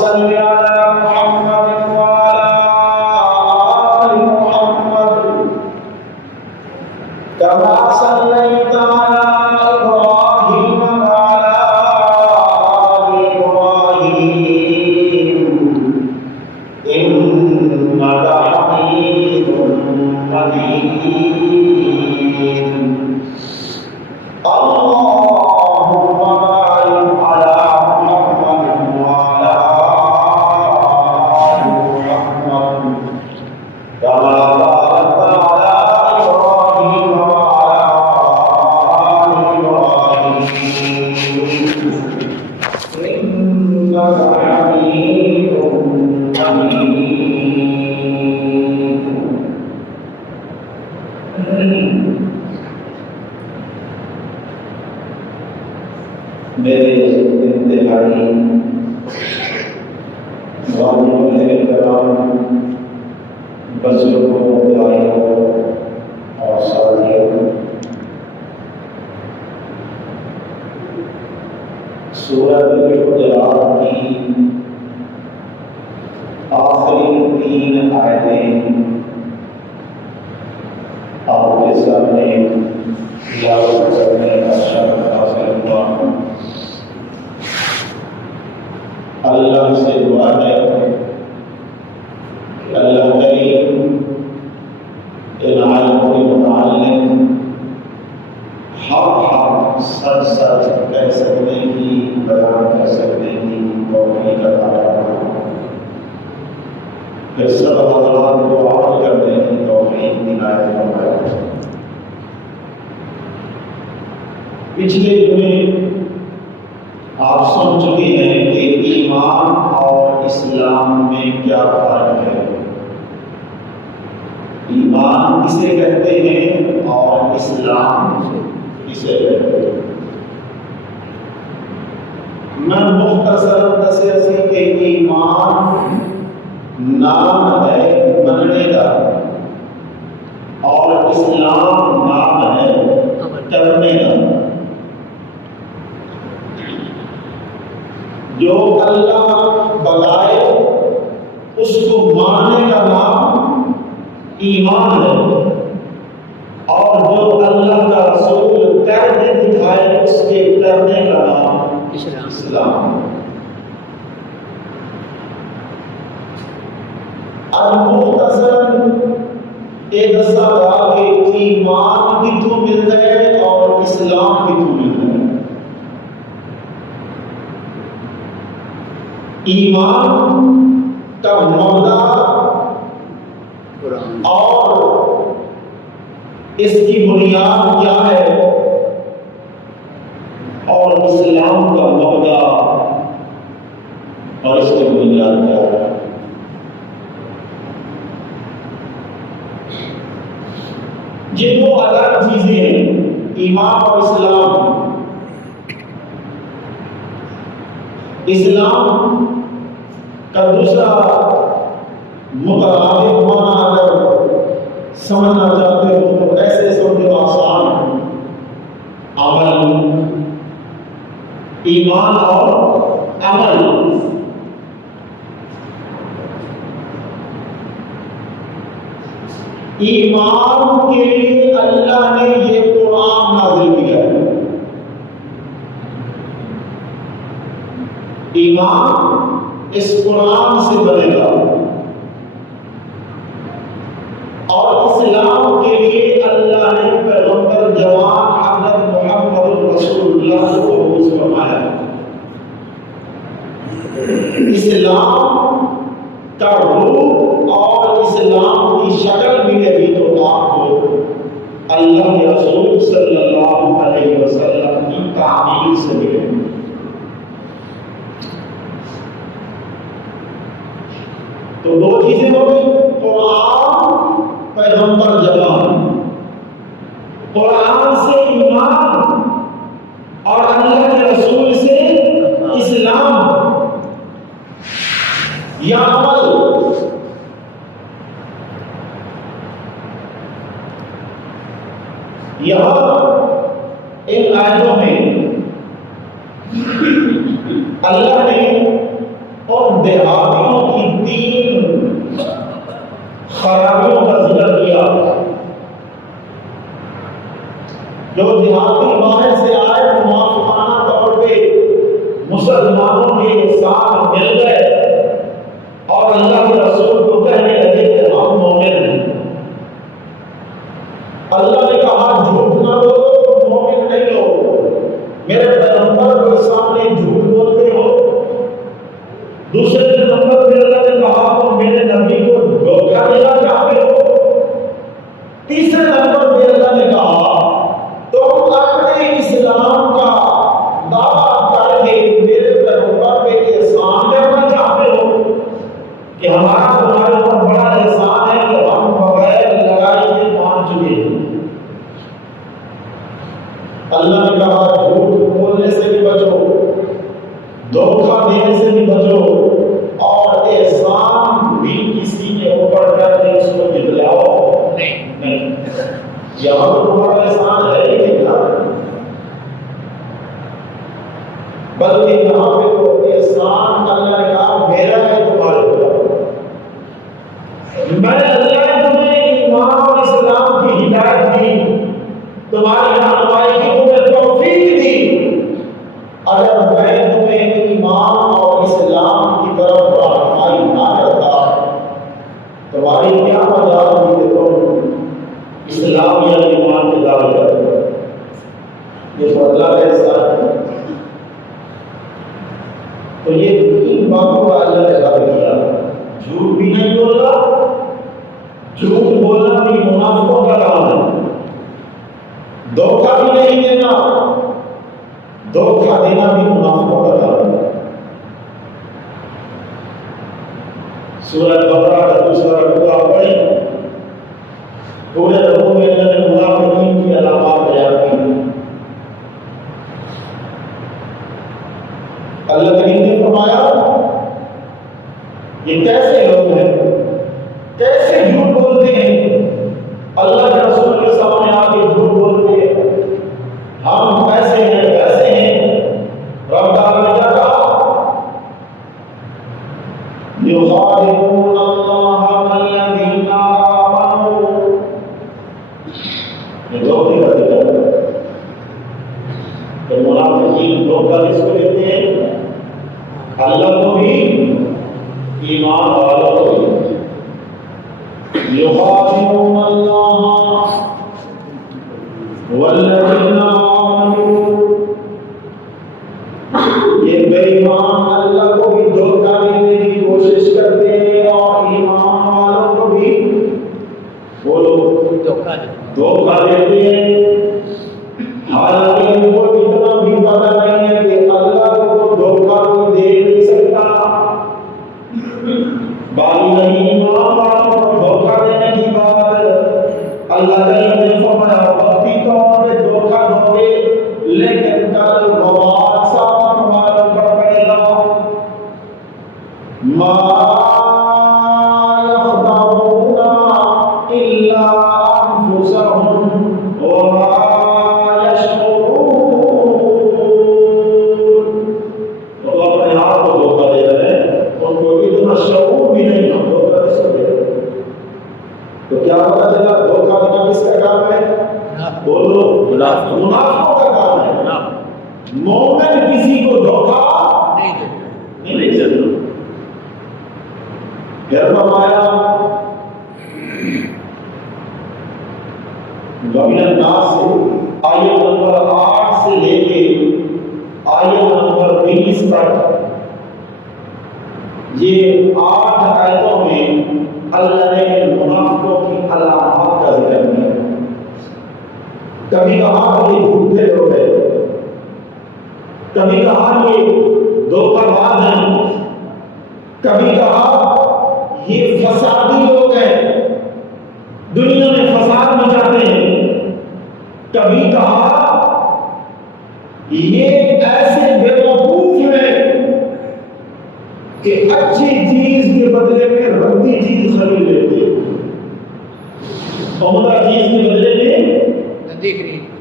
صل على محمد وعلى آل محمد اجمعین، غالباً احترام بزرگوں، بھائیوں اور ساتھیوں، سورہ الحجرات کی آخری 3 آیتیں آپ کے سامنے تلاوت کرنے کا شرف حاصل ہوا۔ اللہ سے دعا ہے کہ اللہ کریم ان آیتوں کے متعلق حق سچ سچ کہہ سکنے کی، بیان کر سکنے کی توفیق عطا فرمائے، پھر سب حضرات کو عمل کرنے کی توفیق عنایت فرمائے۔ پچھلے جمعے آپ سن چکے ہیں کہ ایمان اور اسلام میں کیا فرق ہے، ایمان کسے کہتے ہیں اور اسلام کسے کہتے ہیں۔ میں مختصر دسیاسی کہ ایمان نام ہے مننے کا اور اسلام نام ہے کرنے کا۔ جو اللہ بتائے اس کو ماننے کا نام ایمان ہے، اور جو اللہ کا رسول کر کے دکھائے اس کے کرنے کا نام اسلام۔ المختصر ایک دسا کہ ایمان کتوں ملتا ہے اور اسلام کتوں ملتا ہے۔ ایمان کا مبدا اور اس کی بنیاد کیا ہے، اور اسلام کا مبدا اور اس کی بنیاد کیا ہے۔ یہ دو الگ چیزیں ہیں، ایمان اور اسلام۔ اسلام کا دوسرا مترادف معنی اگر سمجھنا چاہتے ہو تو ایسے سمجھو آسان، عمل، ایمان اور عمل۔ ایمان کے لیے اللہ نے یہ قرآن نازل کیا ہے۔ ایمان اس قرآن سے بنے گا، اور اسلام کے لیے اللہ نے پیغمبر جوان حضرت محمد رسول اللہ کو مبعوث فرمایا۔ اسلام کا روح اور اسلام کی شکل ملے گی تو آپ کو اللہ کے رسول صلی اللہ علیہ وسلم کی تعمیل سے ملے گی۔ تو دو چیزیں ہو گئی، قرآن، پیغمبر جوان۔ قرآن سے ایمان اور اللہ کے رسول سے اسلام یا عمل۔ یہاں ان آیتوں میں اللہ نے اور دیہاتیوں کی 3 خرابیوں کا ذکر کیا۔ جو دیہاتی باہر سے آئے منافقانہ طور پہ مسلمانوں کے ساتھ مل گئے اور اللہ کے رسول کو کہنے لگے کہ ہم مومن ہیں۔ اللہ نے کہا جھوٹ نہ بولو، تم مومن نہیں ہو، میرے پیغمبر کے سامنے جھوٹ بولتے ہو۔ دوسرے نمبر پہ اللہ نے کہا تو میرے نبی کو دھوکہ دینا چاہتے ہو۔ تیسرے نمبر پہ اللہ نے کہا تم اپنے اسلام کا دعویٰ کر کے میرے پیغمبر پہ احسان کرنا چاہتے ہو کہ ہمارا تمہارے اوپر بڑا احسان ہے کہ ہم بغیر لڑائی کے مان چکے ہیں۔ اللہ نے کہا جھوٹ بولنے سے بھی بچو، دھوکہ میں اللہ نے تمہیں ایمان اور اسلام کی ہدایت دی، تمہاری رہنمائی کی تمہیں توفیق دی، اگر میں تمہیں ایمان اور اسلام کی طرف رہنمائی نہ کرتا تمہاری کیا وجہ ہوئی کہ تم اسلام یا ایمان کے دعوے کرتے؟ یہ بدلا ایسا ہے۔ تو یہ تین باتوں کا اللہ نے ذکر کیا، جھوٹ بھی نہیں بولنا، جھوٹ بولنا بھی منافقوں کا کام ہے، دھوکہ بھی نہیں دینا، دھوکہ دینا بھی منافقوں کا کام ہے۔ سورہ بقرہ کا دوسرا رکوع پڑھیں، پورے رکوع میں اللہ نے منافقین کی علامات بیان کی۔ اللہ کریم نے فرمایا یہ کیسے لوگ ہیں، کیسے جھوٹ بولتے ہیں، اللہ کے رسول کے سامنے آ کے جھوٹ بولتے ہیں، ہم ایسے ہیں ویسے ہیں۔ رب تعالیٰ نے کیا کہا؟ یخادعون اللہ والذین آمنوا، یہ دھوکے کا ذکر ہے کہ منافقین دھوکہ کس کو دیتے ہیں؟ اللہ کو بھی، ایمان والوں کو بھی۔ یخادعون اللہ والذین آمنوا، یہ بے ایمان اللہ کو بھی دھوکہ دینے کی کوشش کرتے ہیں اور ایمان والوں کو بھی وہ لوگ دھوکہ دیتے ہیں، حالانکہ ان کو اتنا بھی پتہ نہیں ہے کہ اللہ کو دھوکہ کوئی دے نہیں سکتا۔ باقی نہیں ایمان والوں کو دھوکہ دینے کی بات اللہ نے فرمایا وقتی طور پہ دھوکہ دو گے لیکن کل مواد صاحب تمہارے اوپر پڑے گا۔ ما يخدعون إلا أنفسهم وما يشعرون۔ تو اپنے آپ کو دھوکہ دے رہے ہیں، ان کو اتنا شعور بھی نہیں ہم دھوکہ دے سکتے۔ تو کیا پتہ چلا دھوکہ دینا کس کا کام ہے؟ بولو، منافقوں کا کام ہے۔ مومن کسی کو دھوکہ نہیں دے سکتا۔ پھر فرمایا وَمِنَ النَّاسِ آیت نمبر 8 سے لے کے آیت نمبر 20 تک، یہ 8 آیتوں میں اللہ نے منافقوں کی علامات کا ذکر کیا۔ کبھی کہا یہ جھوٹے لوگ ہیں، کبھی کہا یہ دھوکہ باز ہیں، کبھی کہا یہ فسادی لوگ ہیں، دنیا میں فساد مچاتے ہیں، کبھی کہا یہ ایسے بیوقوف ہیں کہ اچھی چیز کے بدلے میں ردی چیز خرید لیتے ہیں، عمدہ چیز کے بدلے میں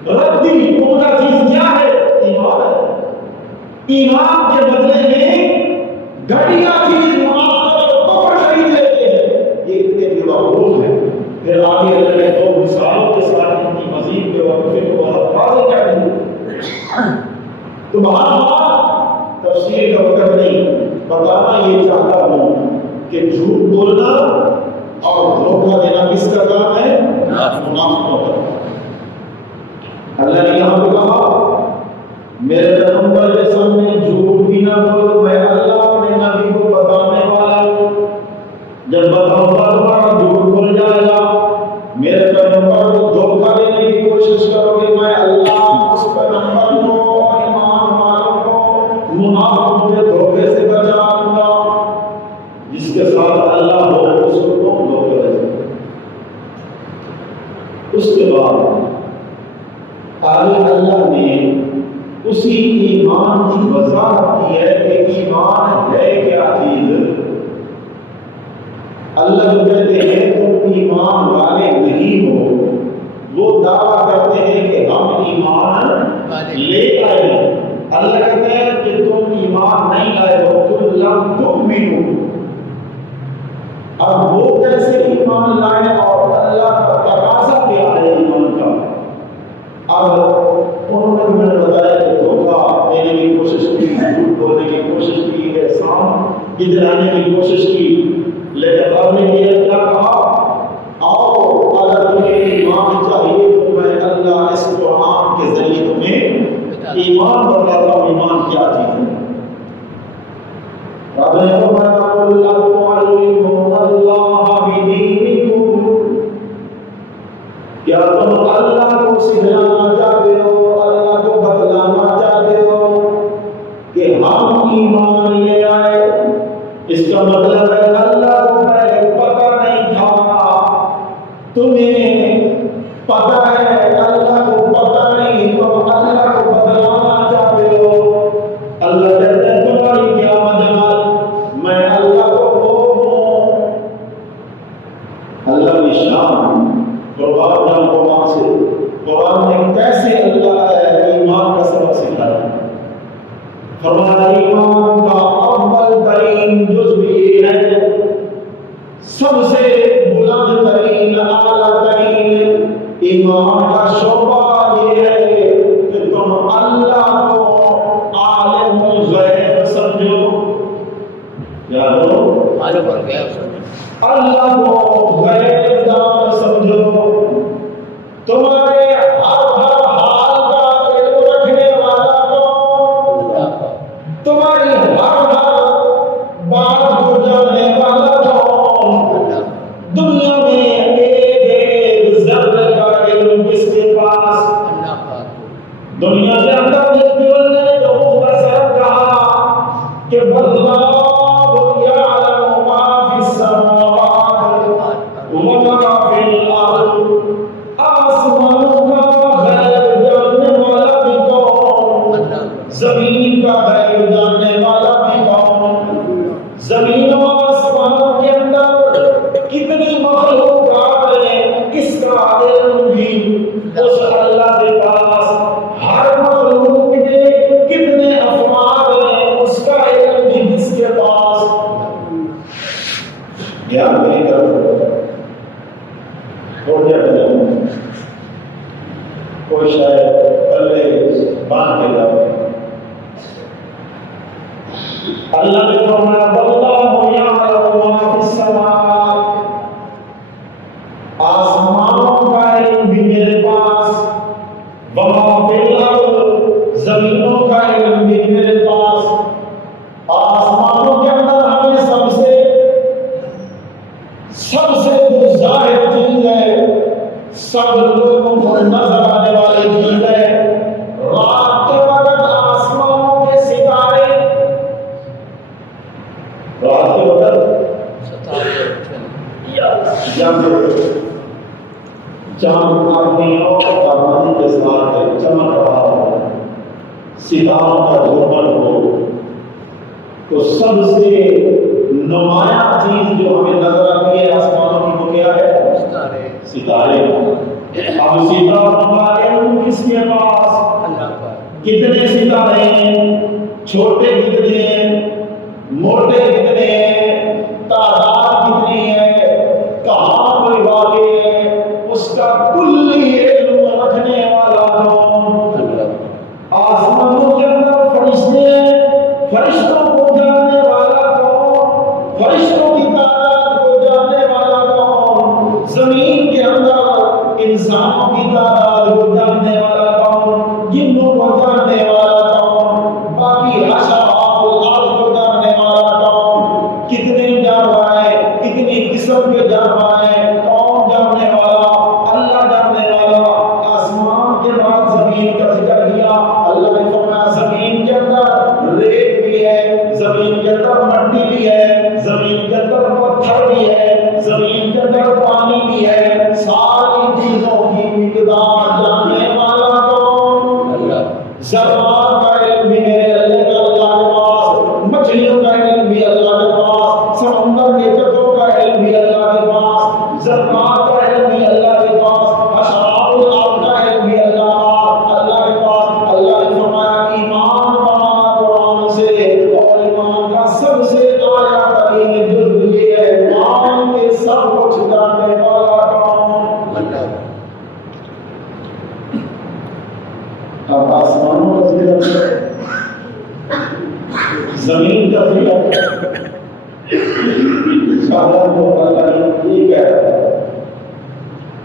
ردی عمدہ چیز کیا ہے؟ ایمان ہے۔ ایمان کے بدلے میں گھٹیا چیز خرید لیتے ہیں، یہ اتنے بیوقوف ہیں۔ پھر آگے اللہ نے دو مثالوں کے ساتھ ان کی مزید بیوقوفی کو بہت واضح کر دی۔ تو بہت تفسیر کا وقت نہیں، بتانا یہ چاہتا ہوں کہ جھوٹ بولنا اور دھوکہ دینا کس کا کام ہے؟ منافقوں کا۔ اللہ نے یہاں پہ کہا میرے پیغمبر کے سامنے جھوٹ بھی نہ بولو، میں اللہ اپنے نبی کو بتانے والا ہوں۔ جب بتاؤں گا تمہارا جھوٹ بول جائے گا، میرے پیغمبر کو دھوکہ دینے کی کوشش کرو گے، میں اللہ اس پیغمبر کو اور ایمان والوں کو منافقوں کے دھوکے سے بچا لوں گا۔ جس کے ساتھ اللہ ہو اس کو کون دھوکہ دے سکتا؟ اس کے بعد آگے اللہ نے اسی ایمان کی وضاحت کی ہے کہ ایمان ہے کیا چیز۔ اللہ جو کہتے ہیں تم ایمان والے نہیں ہو، وہ دعویٰ کرتے ہیں کہ ہم ایمان لے آئے۔ اللہ کہتے ہیں کہ تم ایمان نہیں لائے ہو، تم لم تؤمنوا، اب وہ کیسے ایمان لائے اور اللہ کا تقاضا کیا ہے ایمان کا؟ اب انہوں نے مجھے بتایا کہ دھوکہ دینے کی کوشش کی، جھوٹ بولنے کی کوشش کی، احسان گدرانے کی کوشش کی، لیکن ہم نے یہ کیا کہا؟ آؤ اگر تمہیں ایمان چاہیے تو میں اللہ اس قرآن کے ذریعے تمہیں ایمان بتاتا ہوں، ایمان کیا چیز ہے۔ رب نے فرمایا قل اتعلمون اللہ بدینکم، کیا تم اللہ کو سکھلانا چاہتے ہو، اللہ کو بتلانا چاہتے ہو کہ ہم ایمان لے آئے؟ اس کا مطلب ہے اللہ کو پہلے پتہ نہیں تھا، تمہیں پتہ ہے، اللہ کو پتہ نہیں، تم اللہ کو بتلانا چاہتے ہو۔ اللہ کہتے ہیں تمہاری کیا مجال، میں اللہ کو وہ ہوں۔ اللہ کی شان قربان جاؤ قرآن سے، قرآن نے کیسے اللہ ایمان کا سبق سکھایا۔ فرمایا ایمان کا اول ترین جز بھی ہے، سب سے بلند ترین اعلیٰ ترین ایمان کا شعبہ یہ ہے کہ تم اللہ کو عالم الغیب سمجھو۔ یادو اللہ کو غیب دان سمجھو، تمہارے ہر حال کا علم رکھنے والا کون، تمہاری ہر بات کو جاننے والا کون، دنیا میں ایک ذرے کا علم کس کے پاس؟ دنیا کے اندر جس نے جو مختصر کہا کہ اللہ یعلم ما فی السماوات وما فی الارض، آسمانوں کا غیب جاننے والا بھی کون، زمین کا غیب جاننے والا بھی کون، زمین و آسمانوں کے اندر کتنی مخلوقات ہیں اس کا علم بھی اس اللہ کے پاس، ہر مخلوق کے کتنے افعال ہیں اس کا علم بھی کس کے پاس۔ یاد نہیں کرو ہو جائے کوئی شاید پلے باندھ کے جاؤ۔ اللہ نے فرمایا واللہ یعلم ما فی السماوات، آسمانوں کا علم بھی میرے پاس، وما فی الارض، زمینوں کا علم بھی میرے پاس۔ آسمانوں کے اندر ہمیں سب سے جو ظاہر چیز ہے، سب لوگوں کو نظر آنے والی چیز ہے، رات کے وقت آسمانوں کے ستارے، رات کے وقت چاند اپنی اور تابانی کے ساتھ چمک رہا ہو، ستاروں کا جھومر ہو، تو سب سے نمایاں چیز جو ہمیں نظر آتی ہے آسمانوں کی وہ کیا ہے؟ ستارے۔ اب ستاروں کا علم کس کے پاس؟ کتنے ستارے ہیں، چھوٹے کتنے ہیں، موٹے کتنے ہیں، تعداد کتنی ہے، کہاں کوئی واقع ہے، اس کا کلی علم رکھنے والا کون؟ آسمانوں کے اندر فرشتے ہیں، فرشتوں کو جاننے والا کون؟ فرشتوں کی تعداد کو جاننے والا کون؟ زمین کے اندر انسانوں کی تعداد کو جاننے والا کون؟ جنوں کو جاننے والا کون؟ باقی حشرات الارض کو جاننے والا کون؟ کتنے جانور ہیں، کتنی قسم کے جانور ہیں، کون جاننے والا؟ اللہ جاننے والا۔ آسمان کے بعد زمین کا ذکر کیا، اللہ نے فرمایا زمین کے اندر ریت بھی ہے، زمین کے اندر مٹی بھی ہے، زمین کے اندر پتھر بھی ہے، زمین کے اندر پانی بھی ہے، ساری چیزوں کی مقدار جاننے والا کون؟ ذرات کا علم بھی میرے اللہ کے پاس، مچھلیوں کا علم بھی اللہ کے پاس، سمندر کے قطروں کا علم بھی اللہ کے پاس، ذرات کا علم بھی اللہ کے پاس، حشرات الارض کا علم بھی اللہ کے پاس۔ اللہ نے فرمایا ایمان پڑھا قرآن سے، اور ایمان کا سب سے اعلیٰ ترین جزو یہ ہے ایمان سالن کو کریم یہ کہہ رہا ہے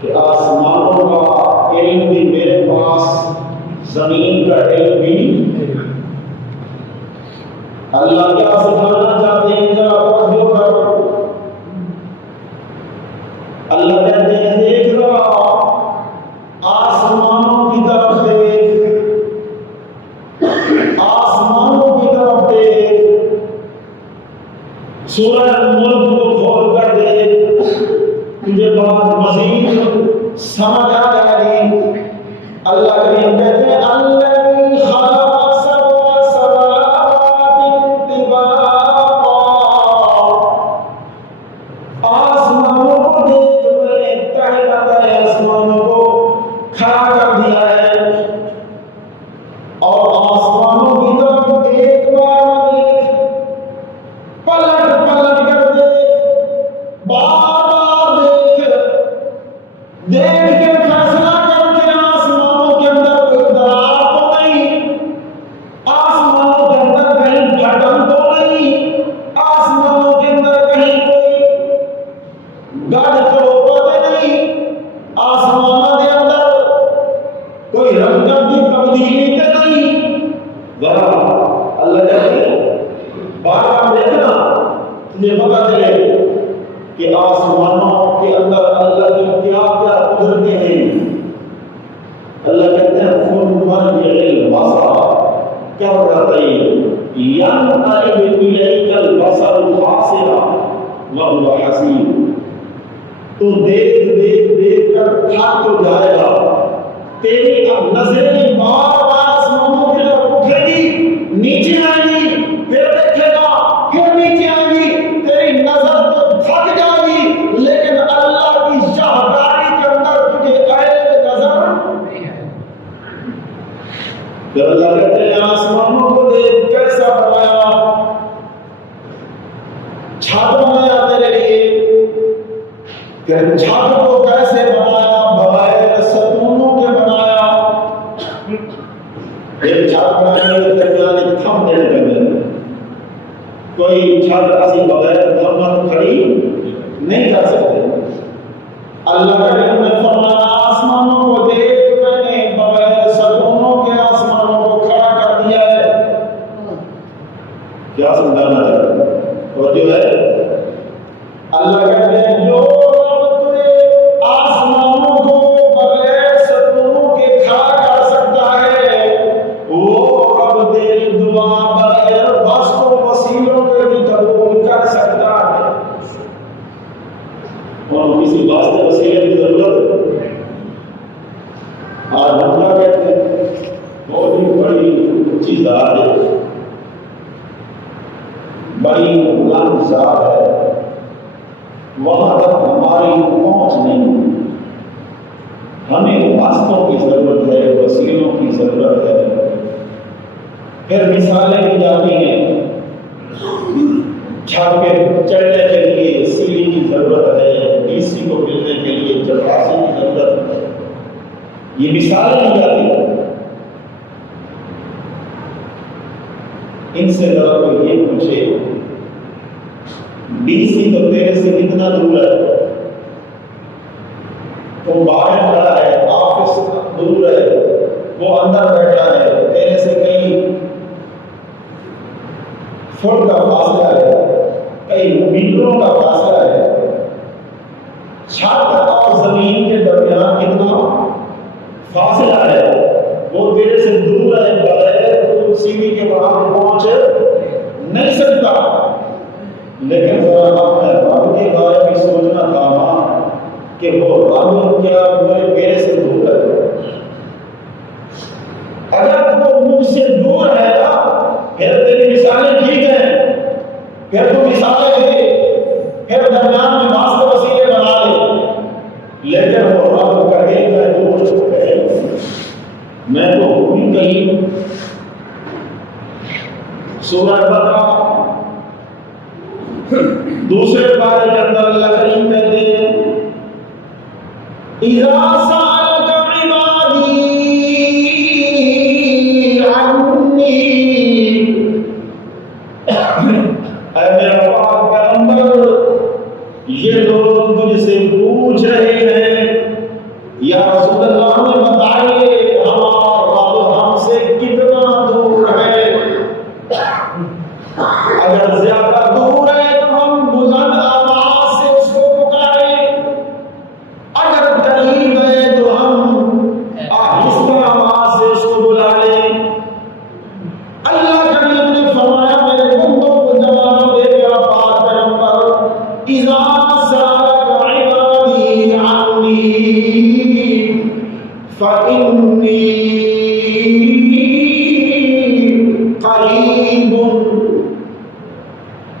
کہ آسمانوں کا علم بھی میرے پاس، زمین کا علم بھی۔ اللہ کیا سکھانا چاہتے ہیں؟ ذرا توجہ کرو۔ اللہ کہتے ہیں دیکھ رہا آسمانوں کی طرف دیکھ، آسمانوں کی طرف دیکھ، سورہ ملک کو کھول کر دیکھ، تجھے بات مزید سمجھ آ جائے گی۔ اللہ کریم کہتے ہیں الذی خلق سبع سماوات طباقا، آسمانوں کو دیکھ، میں نے تہہ تہہ آسمانوں کو کھڑا کر دیا ہے، اور آسمانوں کی طرف ایک بار دیکھ، پلٹ پلٹ کر دیکھ، بار بار دیکھ، دیکھ کے فیصلہ کر کے آسمانوں کے اندر کوئی دراڑ تو نہیں، آسمانوں کے اندر کہیں بٹن تو نہیں، آسمانوں کے اندر کہیں کوئی گڑھ چوپتے نہیں، آسمانوں کے اندر کوئی رنگت کی تبدیلی تو نہیں۔ ذرا اللہ کہتے ہیں بار بار دیکھنا، تجھے پتہ چلے کہ آسمانوں کے اندر اللہ کی کیا کیا قدرتیں ہیں۔ اللہ کہتے ہیں ثم ارجع البصر كرتين ينقلب إليك البصر خاسئا وهو حسير، تو دیکھ دیکھ دیکھ کر تھک تو جائے گا، تیری اب نظریں بار بار آسمانوں کی طرف اٹھے گی، نیچے آئیں گی، پھر دیکھے گا، پھر نیچے آئیں گی، تیری نظر تو تھک جائے گی، لیکن اللہ کی شاہکاری کے اندر تجھے عیب نظر نہیں ہے۔ جب اللہ کہتے ہیں آسمانوں کو دیکھ کیسا بنایا، چھت بنایا تیرے لیے، کہ چھت کو کیسے بنایا، بغیر ستونوں کے بنایا۔ ایک چھت بنانے کے درمیان تھم دینے کے اندر کوئی چھت ایسی بغیر تھم کھڑی نہیں کر سکتے۔ اللہ کریم نے فرمایا آسمانوں کو دیکھ، میں نے بغیر ستونوں کے آسمانوں کو کھڑا کر دیا ہے۔ کیا سمجھانا چاہتے ہیں؟ توجہ ہے؟ اللہ کہتے ہیں جو رب تجھے آسمانوں کو بغیر ستونوں کے کھڑا کر سکتا ہے، وہ رب تیری دعا بغیر واسطوں و وسیلوں کے بھی قبول کر سکتا ہے۔ اور کسی واسطے وسیلے کی ضرورت ہے؟ آج ہم کیا کہتے ہیں؟ بہت ہی بڑی چیز ہے، بڑی بلند ذات ہے، وہاں تک ہماری پہنچ نہیں، ہمیں واسطوں کی ضرورت ہے، وسیلوں کی ضرورت ہے۔ پھر مثالیں دی جاتی ہیں، چھت پہ چڑھنے کے لیے سیڑھی کی ضرورت ہے، ڈی سی کو ملنے کے لیے چپراسی کی ضرورت ہے، یہ مثالیں دی جاتی ہیں۔ ان سے ذرا کوئی یہ پوچھے ڈی سی تو تیرے سے کتنا دور ہے؟ وہ باہر کھڑا ہے، آفس دور ہے، وہ اندر بیٹھا ہے، تیرے سے کئی فٹ کا فاصلہ ہے، کئی میٹروں کا فاصلہ ہے۔ چھت اور زمین کے درمیان کتنا فاصلہ ہے، وہ تیرے سے دور ہے، بغیر تو سیڑھی کے برابر پہنچ نہیں سکتا۔ لیکن ذرا اپنے رب کے بارے میں سوچنا تھا نا کہ وہ رب کیا میرے سے دور ہے؟ اگر وہ مجھ سے دور ہے نا، پھر تیری مثالیں ٹھیک ہیں، پھر تو مثالیں دے، پھر درمیان میں واسطے وسیلے بنا لے، لیکن وہ رب کہے میں دور ہے، میں تو بھول گئی۔ سورہ بقرہ دوسرے پارے کے اندر اللہ کریم کہتے ہیں اذا سألك عبادی عني، اے میرا پاک پیغمبر یہ لوگ تجھ سے پوچھ رہے ہیں یا رسول اللہ نے بتائیے ہمارا رب ہم سے کتنا دور ہے؟ اگر زیادہ دور ہے تو ہم بلند آواز سے اس کو پکاریں، اگر قریب ہے تو ہم آہستہ آواز سے اس کو بلا لیں۔ اللہ کریم نے فرمایا میرے بندوں کو جواب دے دیا پاک پیغمبر، اذا سألك عبادی عنی فإنی قریب،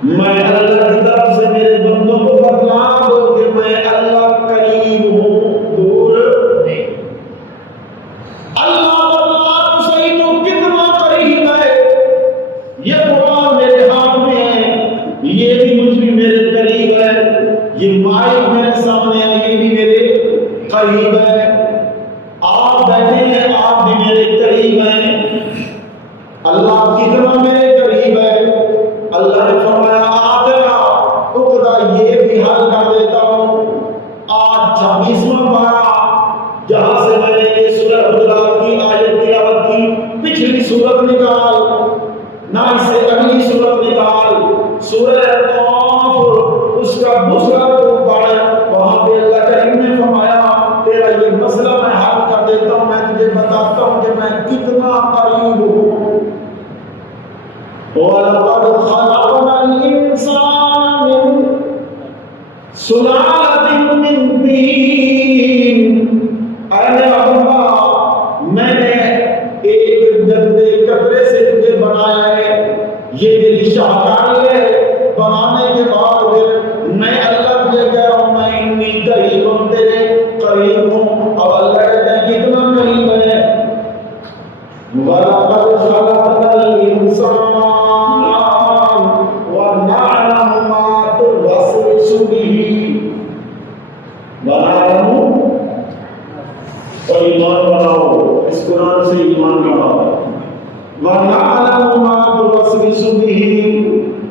میں اللہ کی طرف سے میرے بندوں کو بتلا دو کہ میں اللہ قریب ہوں، دور نہیں۔ اللہ بتلا تو صحیح تو کتنا قریب ہے؟ یہ قرآن میرے ہاتھ میں ہے، یہ بھی مجھ بھی میرے قریب ہے، یہ مائک میرے سامنے ہے، یہ بھی میرے قریب ہے، آپ بیٹھے ہیں آپ بھی میرے قریب ہیں۔ اللہ کتنا میرے قریب ہے؟ اللہ نے فرمایا آدھا اقدا یہ بھی حل کر دیتا ہوں۔ آج 26واں پارہ جہاں سے میں نے یہ سورہ حجرات کی آیت تلاوت کی، پچھلی سورت نکال، نہ اسے اگلی سورت نکال، سورہ قاف اس کا دوسرا روپ پڑھ، وہاں پہ اللہ کریم نے فرمایا تیرا یہ مسئلہ میں حل کر دیتا ہوں، میں تجھے بتاتا ہوں کہ میں کتنا قریب ہوں۔ وَلَقَدْ خَلَقْنَا الْإِنسَانَ مِنْ سُلَالَةٍ مِّن طِينٍ، اے میرا بندہ میں نے ایک گندے کپڑے سے تجھے بنایا ہے، یہ میری شاہکاری ہے، بنانے کے بعد پھر میں اللہ تجھے کہہ رہا ہوں میں انی قریب ہوں، تیرے قریب ہوں۔ اب اللہ کہتے ہیں کتنا قریب ہے؟ وَلَقَدْ خَلَقْنَا الْإِنسَانَ وَنَعْلَمُ مَا تُوَسْوِسُ بِهِ، وَنَعْلَمُ، اور ایمان بناؤ، اس قرآن سے ایمان بناؤ، وَنَعْلَمُ مَا تُوَسْوِسُ بِهِ،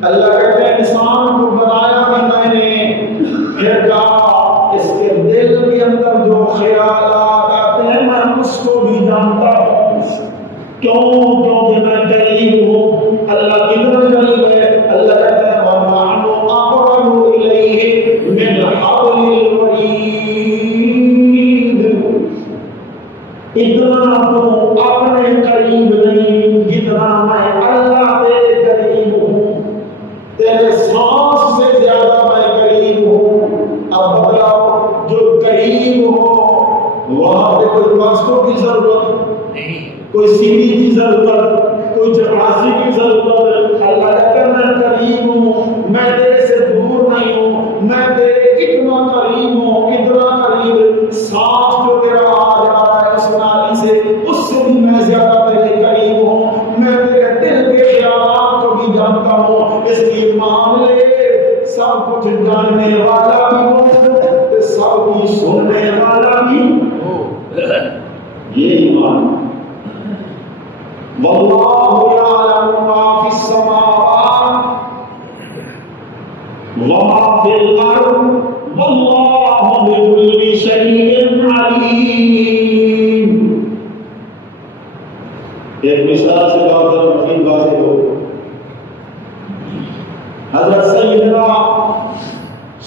اللہ کہتے ہیں انسان کو بنایا بھی میں نے، پھر کہا اس کے دل کے اندر جو خیالات آتے ہیں میں اس کو بھی جانتا ہوں۔ کیوں؟ کیونکہ میں قریب ہوں۔ اللہ کتنا قریب ہے؟ اللہ کہتا ہے وَنَحْنُ أَقْرَبُ إِلَيْهِ مِنْ حَبْلِ الْوَرِيدِ، اتنا تو اپنے قریب نہیں جتنا میں اللہ تیرے قریب ہوں، تیرے سانس سے زیادہ میں قریب ہوں۔ اب بتلاؤ جو قریب ہو وہاں پہ کوئی واسطوں کی ضرورت نہیں، کوئی سیڑھی کی ضرورت، کوئی چپراسی کی ضرورت۔ اللہ کہتا ہے میں قریب ہوں، میں تیرے سے دور نہیں ہوں، میں تیرے اتنا قریب ہوں، اتنا قریب، سانس جو تیرا آ جا رہا ہے اس نالی سے، اس سے بھی میں زیادہ تیرے قریب ہوں۔ میں تیرے دل کے خیالات کو بھی جانتا ہوں، اس لیے مان لے سب کچھ جاننے والا بھی ہوں، سب کی سننے والا بھی ہوں۔ یہ ایمان۔ واللہ یعلم ما فی السماوات وما فی الارض واللہ بکل شیء علیم۔ ایک مثال سے بات کروں مفید واضح ہو۔ حضرت سیدنا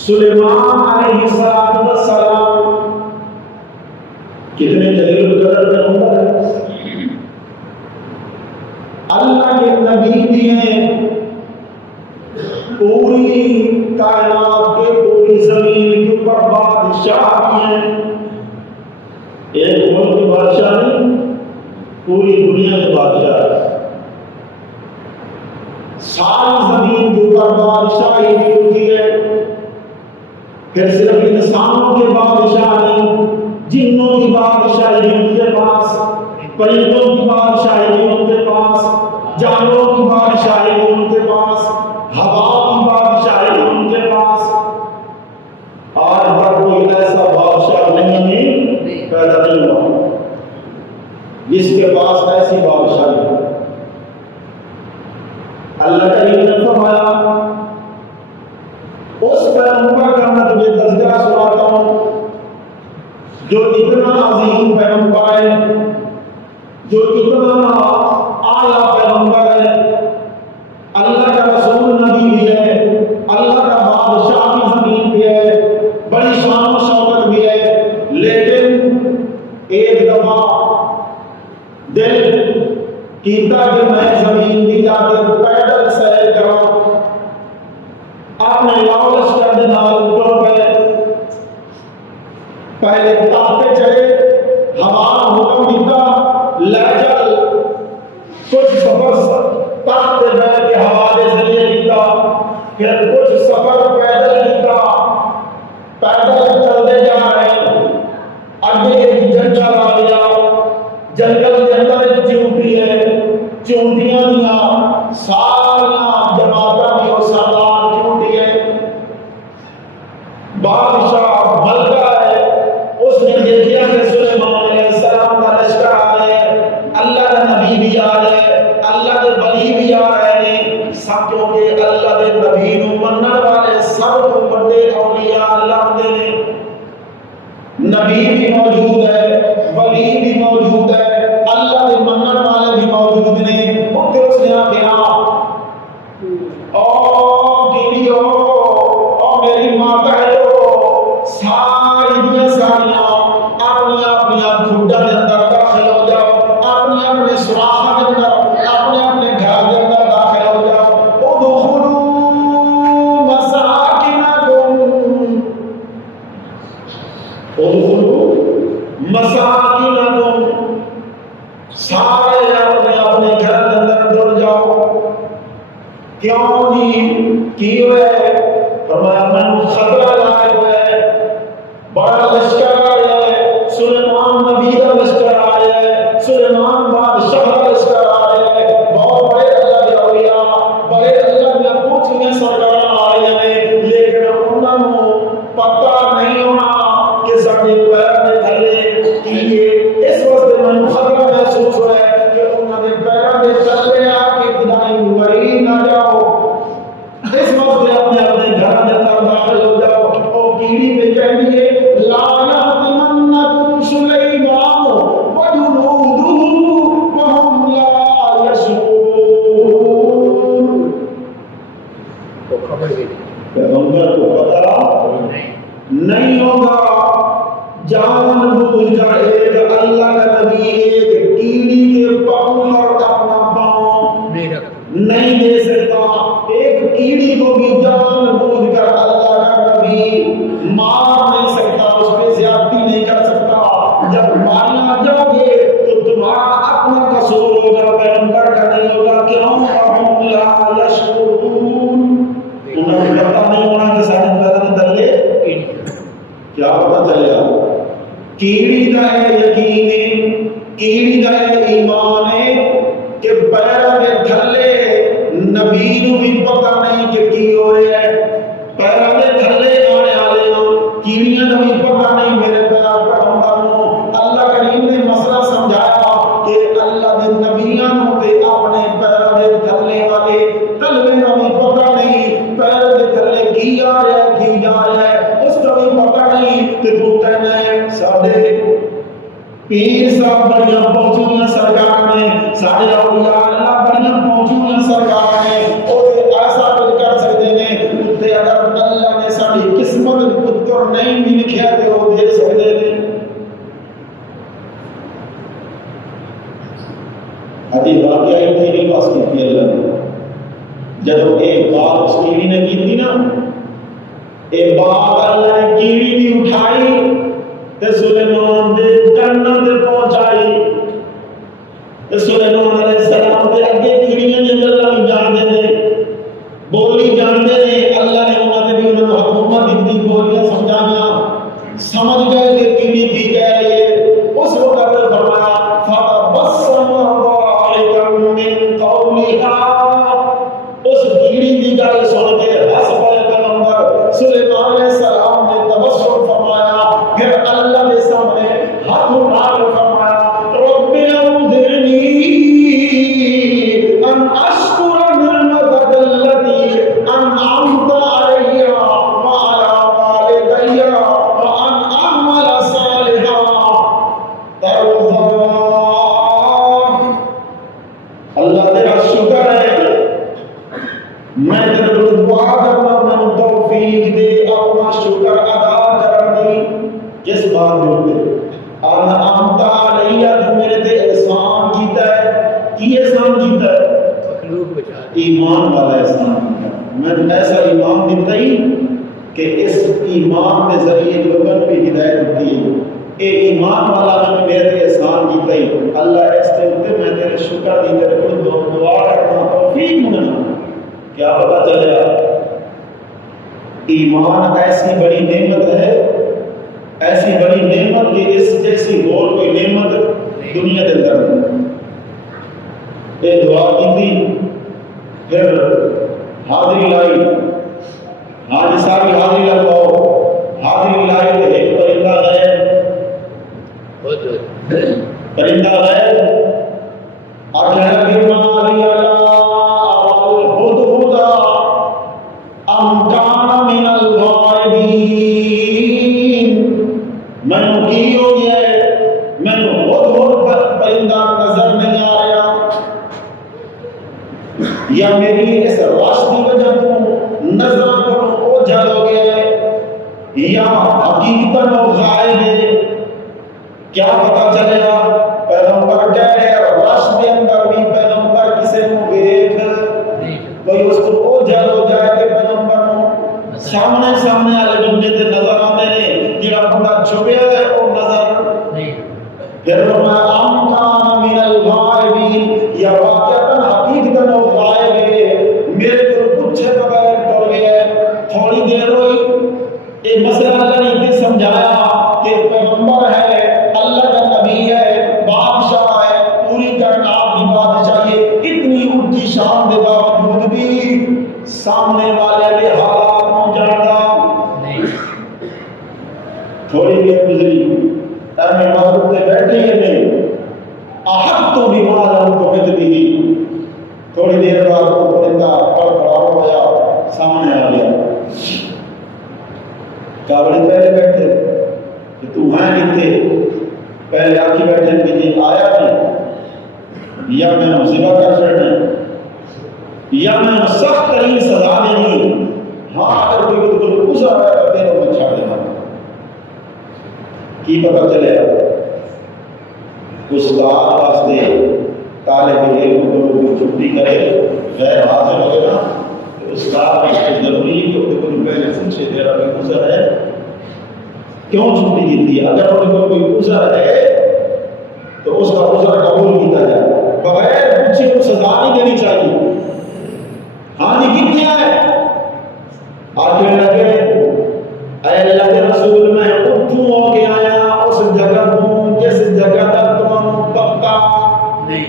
سلیمان علیہ السلام کتنے جلیل القدر پیغمبر ہیں، اللہ کے نبی بھی ہیں، پوری کائنات کے پوری زمین کے اوپر بادشاہ بھی ہیں، ایک ملک کے بادشاہ نہیں پوری دنیا کے بادشاہ ہے، ساری زمین کے اوپر بادشاہی بھی ہوتی ہے۔ پھر صرف انسانوں کے بادشاہ نہیں، جنوں کی بادشاہی ان کے پاس، پرندوں کی بادشاہی ان کے پاس، جانوروں کی بادشاہی ان کے پاس، ہوا کی بادشاہی ان کے پاس۔ آج تک کوئی ایسا بادشاہ نہیں پیدا نہیں ہوا جس کے پاس ایسی بادشاہی ہے۔ اللہ کریم نے فرمایا اس اس پیغمبر کا میں تجھے تذکرہ سناتا ہوں جو اتنا عظیم پیغمبر ہے، جو اتنا اعلیٰ پیغمبر ہے، اللہ کا رسول نبی بھی ہے، اللہ کا بادشاہ بھی زمین پہ ہے، بڑی شان و شوکت بھی ہے، لیکن ایک دفعہ دل کیتا کہ میں زمین بھی جا کے پیدل سیر کروں، اپنے لاؤلش کے نال اٹھ گئے، پہلے تاکتے چلے، ہمارا حکم دیتا لے چل، کچھ سفر تاکتے بیٹھ کے ہمارے ذریعے دیتا، پھر کچھ سفر پیدل دیتا، پیدل چلتے جا رہے ہیں، آگے ایک جنگل آ گیا، جنگل کے اندر ایک چونٹی ہے، چونٹیاں دیا سارا جماعتاں بھی اور سردار چونٹی ہے، بادشاہ ملکہ ہے، اس نے دیکھا کہ سلیمان علیہ السلام کا لشکر آ رہا ہے، اللہ کا نبی بھی آ رہا ہے، اللہ کے ولی بھی آ رہے ہیں، سب کیونکہ اللہ کے نبی نو منن والے سب کو بڑے اولیاء اللہ دے نے، نبی بھی موجود ہے، ولی بھی موجود ہے، اللہ کے منن والے بھی موجود نے، اتنے اس نے آخیا او گیڑیو او میری ماں بہنو ساری دنیا ساریاں اپنی اپنی کھڈا کے اندر داخل ہو جاؤ، اپنے اپنے سوراخ کے اندر، اپنے اپنے گھر کے اندر داخل ہو جاؤ، ادخلوا مساکنکم، ادخلوا مساکنکم، سارے اپنے اپنے گھر کے اندر ڈر جاؤ۔ کیوں جی کی ہوئے؟ فرمایا میں خطرہ لائے ہوئے، بڑا لشکر آیا ہے، سلیمان نبی کا لشکر آیا ہے، سلیمان بادشاہ کا لشکر آیا ہے، بہت بڑے اللہ کے اولیاء، بڑے اللہ کے پوچھنے سرکار آئے ہیں، لیکن انہوں نے پتہ نہیں ہونا کہ ساڑھے پیر میں تھلے کیے، اس وقت میں خطرہ محسوس ہوا ہے کہ انہوں نے پیروں میں چلے آ کے خدائی مری نہ جاؤ، اس وقت اپنے اپنے گھر کے اندر داخل ہو جاؤ۔ اور کیڑی پہ کہنی ہے لا یحتمنکم سلیمان وجنودہ وہم لا یشعرون، پیغمبر کو پتہ نہیں ہوگا، جان بوجھ کر ایک اللہ کا نبی ایک کیڑی کے پاؤں پر اپنا پاؤں نہیں دے سکتا، ایک کیڑی کو بھی جان بوجھ کر اللہ کا نبی مار نہیں سکتا، اس پہ زیادتی نہیں کر سکتا، جب مارنا جاؤ گے تو تمہارا اپنا قصور ہوگا، پیغمبر کا نہیں ہوگا، کیوں وہم لا یشعرون، انہیں پتہ نہیں ہونا کہ سارے پیغمبر دلے کیا پتہ چلے گا، کیڑی دا ہے یقین ہے، کیڑی دا ہے ایمان ہے کہ پیروں کے تھلے نبی نو بھی پتہ نہیں کہ کی ہو رہا ہے، پیروں کے تھلے آنے والے ہو، کیڑیاں نو بھی پتہ نہیں میرے پیار پیغمبر نو، اللہ کریم نے مسئلہ سمجھایا کہ اللہ دے نبیاں نو تے اپنے پیروں کے تھلے والے تلوے نو بھی پتہ نہیں، پیروں کے تھلے کی آ رہا ہے کی جا رہا ہے، اس کا بھی پتہ نہیں، کہ تو کہنا ہے ساڑھے پیر صاحب بڑیاں پہنچویاں سرکار نے، سارے اولیاء اللہ بڑیاں پہنچویاں سرکار نے، اور ایسا کچھ کر سکتے ہیں تے اگر اللہ نے ساری قسمت پتر نہیں بھی لکھیا تے وہ دے سکتے ہیں۔ ابھی واقعہ اتنی نہیں پاس کی اللہ نے، جب ایک بات اس کیڑی نے کی تھی نا، ایک بات اللہ نے کیڑی بھی اٹھائی تے سلیمان دے جنت تے پہنچائی، تے سلیمان علیہ السلام دے اگے کیڑیاں دے اللہ جاندے نے، بولی جاندے نے، اللہ نے انہاں تے بھی انہاں حکومت دی بولیاں سمجھانا، سمجھ گئے کہ کیڑی کی کہہ رہی ہے، اس وقت فرمایا فَتَبَسَّمَ ضَاحِكًا مِّن قَوْلِهَا، اس کیڑی کی گل سن کے ہنس پڑے پیغمبر، سلیمان علیہ السلام نے تبسم فرمایا، پھر اللہ کے سامنے ہاتھ اٹھا کر فرمایا رب انظرنی ان اشکر نعمتک التي انعمت علی اپنا شکر ادا کر دی جس بات ہوتے اور انت علیہ تو میرے تے احسان کیتا ہے. کی احسان کیتا ہے؟ ایمان والا احسان کیتا ہے. میں ایسا ایمان دیتا ہی کہ اس ایمان کے ذریعے لوگوں کو ہدایت ہوتی ہے. اے ایمان والا میں میرے تے احسان کیتا ہی اللہ اس تے اوتے میں تیرے شکر دی تیرے کو دعا کرنا توفیق ملنا. کیا پتہ چلیا ایمان ایسی بڑی نعمت ہے، ایسی بڑی نعمت کہ اس جیسی اور کوئی نعمت دنیا کے اندر نہیں. یہ دعا کی تھی پھر حاضری لائی. حاجی صاحب کی حاضری لگاؤ. حاضری لائی تو ایک پرندہ غائب. پرندہ غائب اور کہنا کہ مالی یا میری اس راش کی وجہ تو نظر کو اوجھل ہو گیا ہے یا حقیقتاً وہ غائب ہے. کیا پتا چلے گا؟ پیغمبر کہہ رہے ہیں راش کے اندر بھی پیغمبر کسی کو دیکھ کوئی اس کو اوجھل ہو جائے کہ پیغمبر کو سامنے والے بندے تے نظر آتے ہیں جڑا بندہ چھپیا ہے وہ نظر نہیں. پھر فرمایا ام کان من الغائبین یا واقعتاً حقیقتاً وہ غائب ہے میرے کو پوچھے بغیر ٹر گیا. تھوڑی دیر ہوئی یہ مسئلہ اللہ نے یہ سمجھایا کہ پیغمبر ہے، اللہ کا نبی ہے، بادشاہ ہے، پوری کائنات کی بادشاہی ہے. اتنی اونچی شان کے باوجود بھی سامنے والے کے حالات کو جانتا نہیں. تھوڑی دیر گزری میں مسجد میں بیٹھے ہی نہیں احد تو بھی معلوم تو کتنی. تھوڑی دیر بعد وہ پرندہ کھڑا ہو گیا سامنے آ گیا. کابڑی پہلے بیٹھے کہ تم ہیں نہیں تھے، پہلے آ کے بیٹھے کہ یہ آیا نہیں یا میں ذبح کر چھڑنا یا میں سخت ترین سزا دینی. ہاں اگر کوئی بالکل گزر رہا ہے تو پھر میں چھاڑ دینا. کی پتہ چلے استاد واسطے طالب علم کو چھٹی کرے غیر حاضر ہوگا نا استاد کی ضروری ہے کہ کوئی پہلے پوچھے تیرا کوئی گزر ہے کیوں چھٹی کی تھی. اگر کوئی گزر ہے تو اس کا گزر قبول کیا جائے بغیر پوچھے کو سزا نہیں دینی چاہیے. ہاں جی کتنے ہے آگے لگے اے اللہ کے رسول میں اٹھوں ہو کے آیا اس جگہ ہوں جس جگہ تک تمہیں پکا نہیں.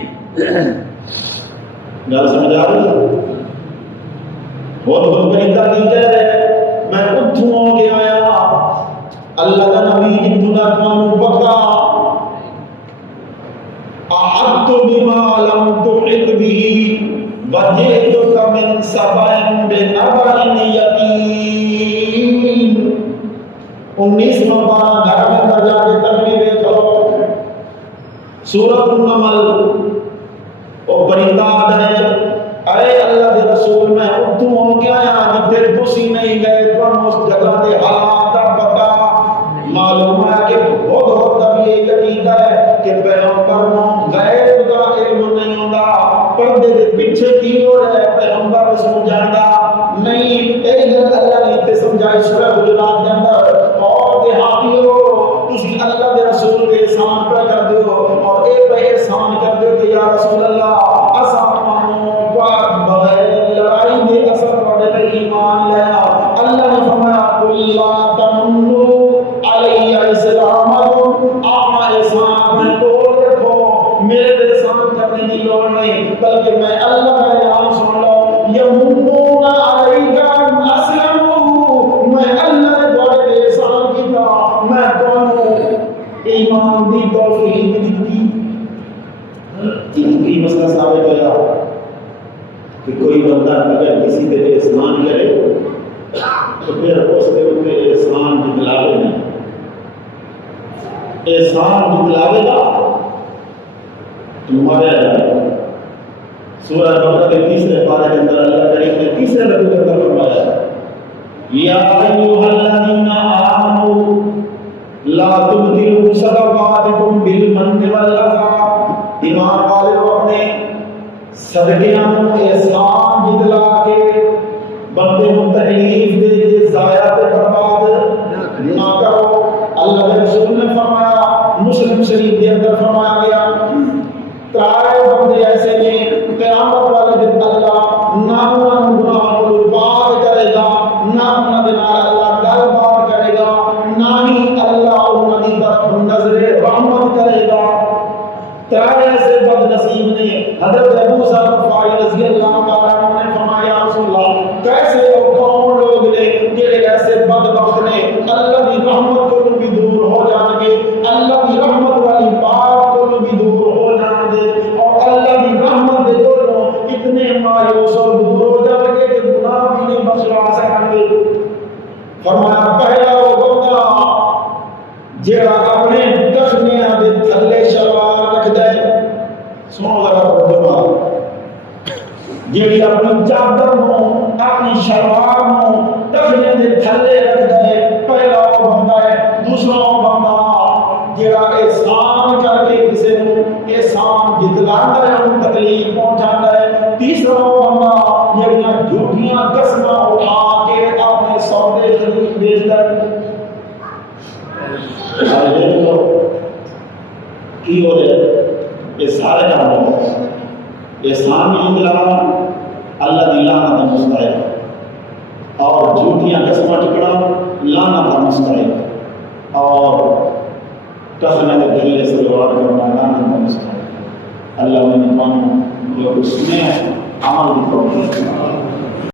گل سمجھ آ رہی بہت پرندہ کی کہہ رہے میں اٹھوں ہو کے آیا اللہ کا نبی جتوں تک تمہیں پکا. احط بما لم تحط به وجئتك من سبع بنبأ یقین. 19واں پارہ گھر میں اندر جا کے ترتیب دیکھو سورۃ النمل. وہ پرندہ آتا ہے اے اللہ کے رسول میں اٹھوں ہو کے آیا جتنے تسی نہیں گئے تو اس جگہ کے حالات کا پتہ معلوم ہے کہ بہت طبیعی عقیدہ ہے کہ پیغمبر کو غیب کا علم نہیں ہوتا. پردے کے پیچھے کی ہو رہا ہے پیغمبر اس کو جانتا نہیں. ایک گل اللہ نے تے سمجھائی سورہ حجرات کے اندر اور دیہاتیو تسی اللہ کے رسول کے احسان پہ کر دیو اور ایک پہ احسان کر دیو کہ یا رسول اللہ اسا مانو پاک بغیر لڑائی میں اثر پڑے تے ایمان لیا. اللہ نے فرمایا قل لا تمنوا علی اسلامکم اما احسان میں توڑ رکھو میرے احسان کرنے کی لوڑ نہیں بلکہ میں اللہ کا اعلان سن لو یمنون علیک ان اسلموا میں اللہ نے تمہارے احسان کیا میں تمہیں ایمان دی توفیق دی. کی مسئلہ ثابت ہوا کہ کوئی بندہ اگر کسی پہ احسان کرے تو پھر اس کے اوپر احسان جتلاوے نہیں. احسان جتلاوے گا تمہارے سورہ بقرہ کے 30 پارے کے اندر اللہ کریم نے تیسرے رکوع کے اندر فرمایا یا ایھا الذین آمنوا لا تبطلوا صدقاتکم بالمن والأذى، ایمان والو اپنے صدقیاں احسان جتلا کے بندے کو تکلیف دے کے ضائع تے برباد نہ کرو۔ اللہ کے رسول نے فرمایا، مسلم شریف کے اندر فرمایا گیا، ترائے بندے ایسے ہیں قیامت والے دن اللہ نہ انہاں گناہ کو بات کرے گا، نہ انہاں دے نال اللہ گل بات کرے گا، نہ ہی اللہ انہاں دی طرف نظر رحمت کرے گا۔ ترائے ایسے بد نصیب نے حضرت ابو ذر غفاری رضی اللہ تعالیٰ عنہ نے فرمایا، یا رسول اللہ کیسے وہ کون لوگ نے جڑے ایسے بدبخت نے اللہ کی رحمت کو بھی دور ہو جان گے، اللہ کی رحمت والی بات کو بھی دور ہو جان گے، اور اللہ کی رحمت دے دونوں اتنے مایوس اور دور ہو جان گے کہ گناہ بھی نہیں بخشوا سکیں گے۔ فرمایا پہلا وہ بندہ جڑا اپنے ٹخنیاں دے تھلے شلوار رکھ دے، سنو ذرا توجہ، جڑی اپنی چادر نو اپنی شلوار نو ٹخنے دے تھلے رکھ دے، پہلا وہ بندہ ہے۔ دوسرا وہ بندہ جڑا احسان کر کے کسی نو احسان جتلاتا ہے، انہوں تکلیف پہنچاتا ہے۔ تیسرا وہ بندہ جڑیاں جھوٹیاں قسماں اٹھا کے اپنے سودے خرید بیچتا ہے۔ کی ہو رہے یہ سارے کام ہو احسان بھی انتظام اللہ دی لعنت مستحق، اور جھوٹیاں قسمیں ٹکڑا لعنت مستحق، اور ٹخنے دے دلے سلوار کرنا لعنت مستحق۔ اللہ نے تمہیں جو کچھ سنے عمل بھی کرو۔